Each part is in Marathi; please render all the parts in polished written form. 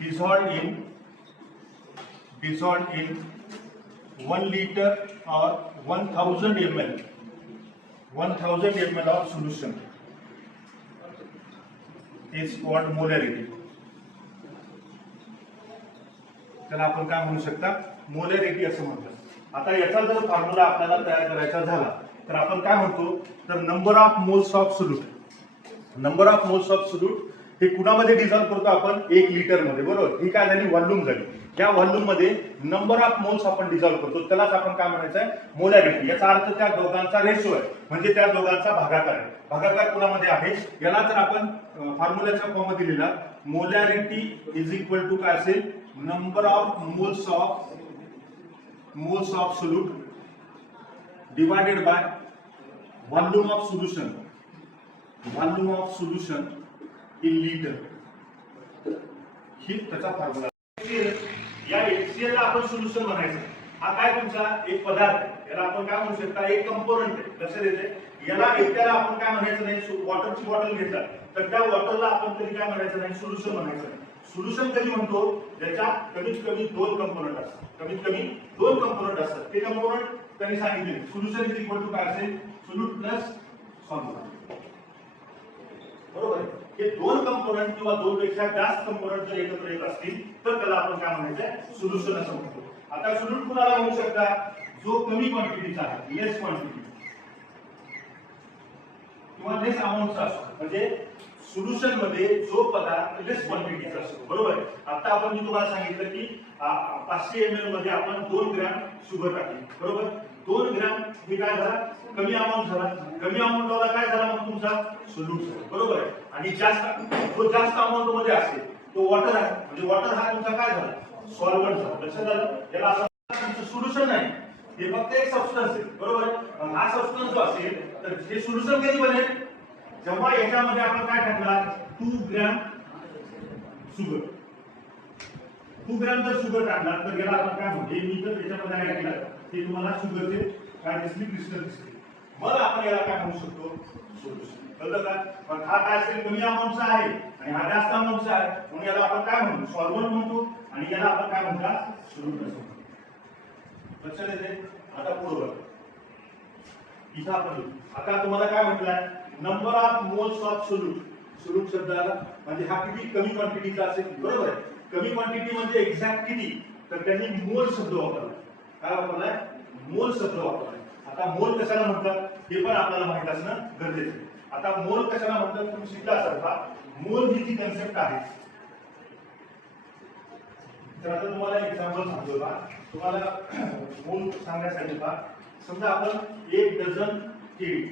dissolved in 1 liter or 1000 ml of solution is called molarity. त्याला आपण काय म्हणू शकता, मोलॅरिटी असं म्हणतात. आता याचा जर फॉर्म्युला आपल्याला तयार करायचा झाला तर आपण काय म्हणतो, तर number of moles of solute. Number of moles of solute हे कुणामध्ये डिझॉल्व करतो आपण, 1 लिटर मध्ये, बरोबर. ही काय झाली, व्हॉल्यूम झाली. या व्हॉल्यूम मध्ये नंबर ऑफ मोल्स आपण डिझॉल्व करतो, त्यालाच आपण काय म्हणायचं आहे, मोलॅरिटी. याचा अर्थ त्या दोघांचा रेशो आहे, म्हणजे त्या दोघांचा भागाकार आहे. भागाकार कुणामध्ये आहे, याला जर आपण फॉर्म्युल्याच्या फॉर्म मध्ये लिहिला, मोलॅरिटी इज इक्वल टू काय असेल, number of moles of solute divided by volume of solution in litre. ही त्याचा फॉर्म्युला. या HCl ला आपण सोल्युशन म्हणायचं. हा काय तुमचा एक पदार्थ आहे, याला आपण काय म्हणू शकता, एक कंपोनंट आहे. लक्षात येते, याला एकट्याला आपण काय म्हणायचं नाही. वॉटरची बॉटल घेतला तर त्या वॉटरला आपण कधी काय म्हणायचं नाही, सोल्युशन म्हणायचं नाही. सोल्युशन कधी म्हणतो, ज्याच्या कमीत कमी 2 कंपोनंट असतात. कमीत कमी 2 कंपोनंट असतात. ते कंपोनंट त्यांनी सांगितले, सोल्युशन इज इक्वल टू काय असेल, सोल्यूट प्लस सॉल्व्हंट. बरोबर. हे 2 कंपोनंट किंवा 2 पेक्षा जास्त कंपोनंट जर एकत्र येत असतील तर त्याला आपण काय म्हणायचं, सोल्युशन असं म्हणतो. आता सोल्यूट कुणाला म्हणू शकता, जो कमी क्वांटिटीचा आहे, लेस क्वांटिटी किंवा लेस अमाउंटचा असतो. म्हणजे सोल्युशन मध्ये जो पदार्थ लेस क्वांटिटीचा असतो, बरोबर. आता आपण मी तुम्हाला सांगितलं की 500 ml मध्ये आपण 2 ग्रॅम शुगर टाकली, बरोबर. 2 ग्रॅम हे काय झाला, कमी अमाउंट झाला. कमी अमाउंट वाला काय झाला, मग तुमचा सोल्यूट झाला, बरोबर. आणि जास्त अमाउंट मध्ये असेल तो वॉटर आहे, म्हणजे वॉटर हा तुमचा काय झाला, सॉल्व्हंट झाला. लक्षात आलं. याला आपण सोल्युशन नाही, हे फक्त एक सबस्टन्स आहे, बरोबर. हा सबस्टन्स जो असेल तर हे सोल्युशन कधी बनेल, जेव्हा याच्यामध्ये आपण काय टाकला, 2 ग्रॅम शुगर. 2 ग्रॅम जर शुगर टाकला तर याला आपण काय म्हणतो, मी तर याच्यामध्ये काय केलं, ते तुम्हाला शुगरचे काय दिसली, क्रिस्टल दिसते. मग आपण याला काय म्हणू शकतो, सोल्युशन. कळलं का. पण हा काय असेल, कमी अमाउंटचा आहे आणि हा जास्त अमाउंटचा आहे, म्हणून याला आपण काय म्हणतो, सॉल्व्हंट म्हणतो. आणि याला आपण काय म्हणतात, सोल्यूट म्हणतो. लक्षात येते. आता पुढे इथं आपण आता तुम्हाला काय म्हटलंय, number of moles of solute. Solute शब्दाला म्हणजे हा किती कमी क्वांटिटीचा असेल, बरोबर आहे. कमी क्वांटिटी म्हणजे एक्झॅक्ट किती, तर त्यांनी मोल शब्द वापरला. काय वापरलाय, मोल शब्द वापरलाय. आता मोल कशाला म्हणतात हे पण आपल्याला माहित असणं गरजेचं आहे. आता मोल कशाला म्हणतात तुम्ही शिकला असाल का, मोल ही जी कन्सेप्ट आहे. तर आता तुम्हाला एक्झाम्पल सांगतो का, तुम्हाला मोल सांगण्यासाठी का, समजा आपण 1 डझन केळी,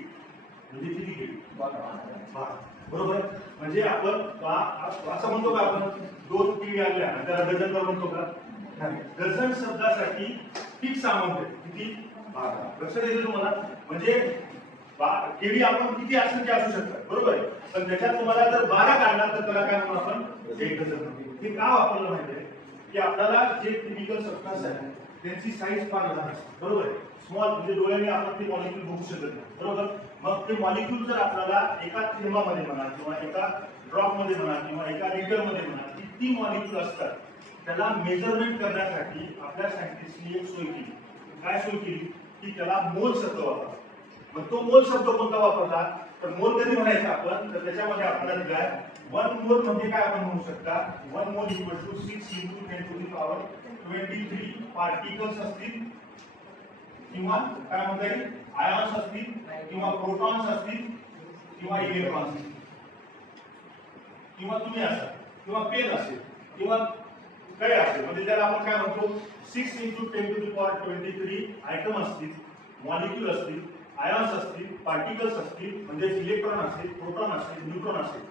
म्हणजे किती केळी, 12, बरोबर. म्हणजे आपण असं म्हणतो का, आपण 2 केळी आणल्या त्याला डझन का म्हणतो का, नाही. डझन शब्दासाठी फिक्स अमाऊंट आहे, किती, 12. लक्षात येईल तुम्हाला. म्हणजे केळी आपण किती असेल ते असू शकतात, बरोबर आहे. पण त्याच्यात तुम्हाला जर 12 काढला तर त्याला काय म्हणू आपण, 1 डझन. हे का वापरलं माहिती आहे की आपल्याला जे केमिकल सबस्टन्स आहे त्यांची साईज फार लहान असते, बरोबर आहे. स्मॉल म्हणजे डोळ्याने आपण ते मॉलिक्यूल बघू शकत नाही, बरोबर. मग ते मॉलिक्यूल जर आपल्याला एका थेंबामध्ये म्हणा किंवा एका ड्रॉप मध्ये म्हणा किंवा एका लिटर मध्ये म्हणा, किती मॉलिक्यूल असतात त्याला मेजरमेंट करण्यासाठी आपल्या सायंटिस्टनी एक सोय केली. काय सोय केली की त्याला मोल शब्द वापरला. मग तो मोल शब्द कोणता वापरला, तर मोल कधी म्हणायचा आपण, तर त्याच्यामध्ये आपल्याला दिलाय 1 मोल म्हणजे काय आपण म्हणू शकता, 1 मोल इक्वल टू 6 × 10⁻23 पार्टिकल्स असतील किंवा काय म्हणता येईल, आयॉन्स असतील किंवा प्रोटॉन्स असतील किंवा इलेक्ट्रॉन्स असतील किंवा तुम्ही असाल किंवा पेन असेल किंवा काय असेल. म्हणजे त्याला आपण काय म्हणतो, 6 × 10⁻23 आयटम असतील, मॉलिक्यूल असतील, आयॉन्स असतील, पार्टिकल्स असतील, म्हणजे इलेक्ट्रॉन असेल, प्रोटॉन असेल, न्यूट्रॉन असेल.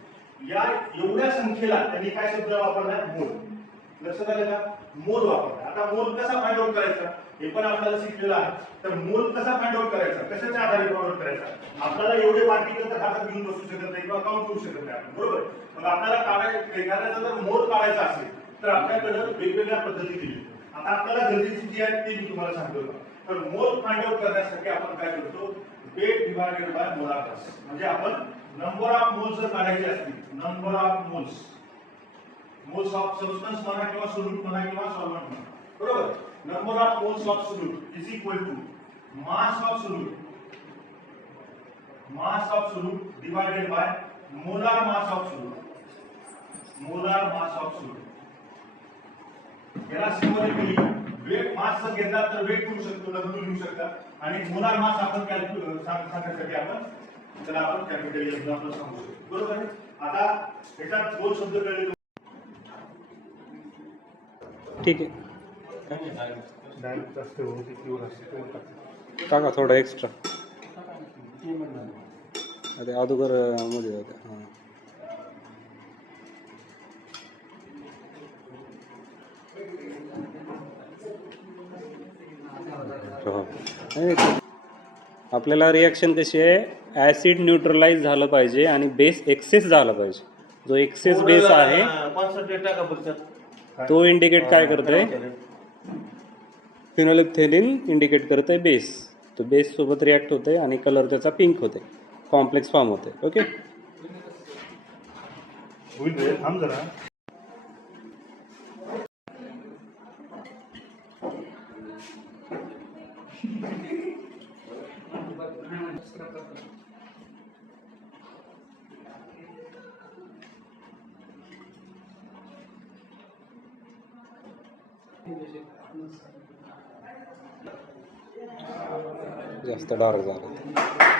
या एवढ्या संख्येला त्यांनी काय शब्द वापरलाय, मोल. लक्षात आलं का, मोल वापरला. आता मोल कसा फाइंड आउट करायचा हे पण आपल्याला शिकलेलं आहे. तर मोल कसा फाइंड आउट करायचा, कशाच्या आधारे फाइंड आउट करायचा, आपल्याला एवढे पार्टिकल तर हातात घेऊन बसू शकत नाही किंवा काउंट करू शकत नाही, बरोबर. मग आपल्याला एखाद्याचा जर मोल काढायचा असेल तर आपल्याकडे वेगवेगळ्या पद्धती दिली. आता आपल्याला गरजेची जी आहे ते मी तुम्हाला सांगतो. तर मोल फाइंड आउट करण्यासाठी आपण काय करतो, weight divided by molar mass. म्हणजे आपण नंबर ऑफ मोल्स जर काढायचे असतील, number of moles moles of substance म्हणा किंवा सोल्यूट म्हणा किंवा सॉल्व्हेंट म्हणा, बरोबर. Number of moles of solute is equal to mass of solute divided by molar mass of solute. याला सिंपल केली वेट मास जर घेतला तर वेट लिहू शकतो, डब्ल्यू लिहू शकता, आणि मोलार मास आपण सांगण्यासाठी आपण त्याला आपण कॅपिटल एम आपण सांगू शकतो, बरोबर. आता याच्यात दोन शब्द कळले. ठीक आहे टाका थोडा एक्स्ट्रा अरे अगोदर मध्ये होते. हां आपल्याला रिॲक्शन कशी आहे, ॲसिड न्यूट्रलाइज झालं पाहिजे आणि बेस एक्सेस झाला पाहिजे. जो एक्सेस बेस आहे तो इंडिकेट काय करतोय, फिनोलेफ्थेलिन इंडिकेट करतोय बेस. तो बेस सोबत रिॲक्ट होते आणि कलर त्याचा पिंक होते, कॉम्प्लेक्स फॉर्म होते. ओके जास्त डार्क झालं.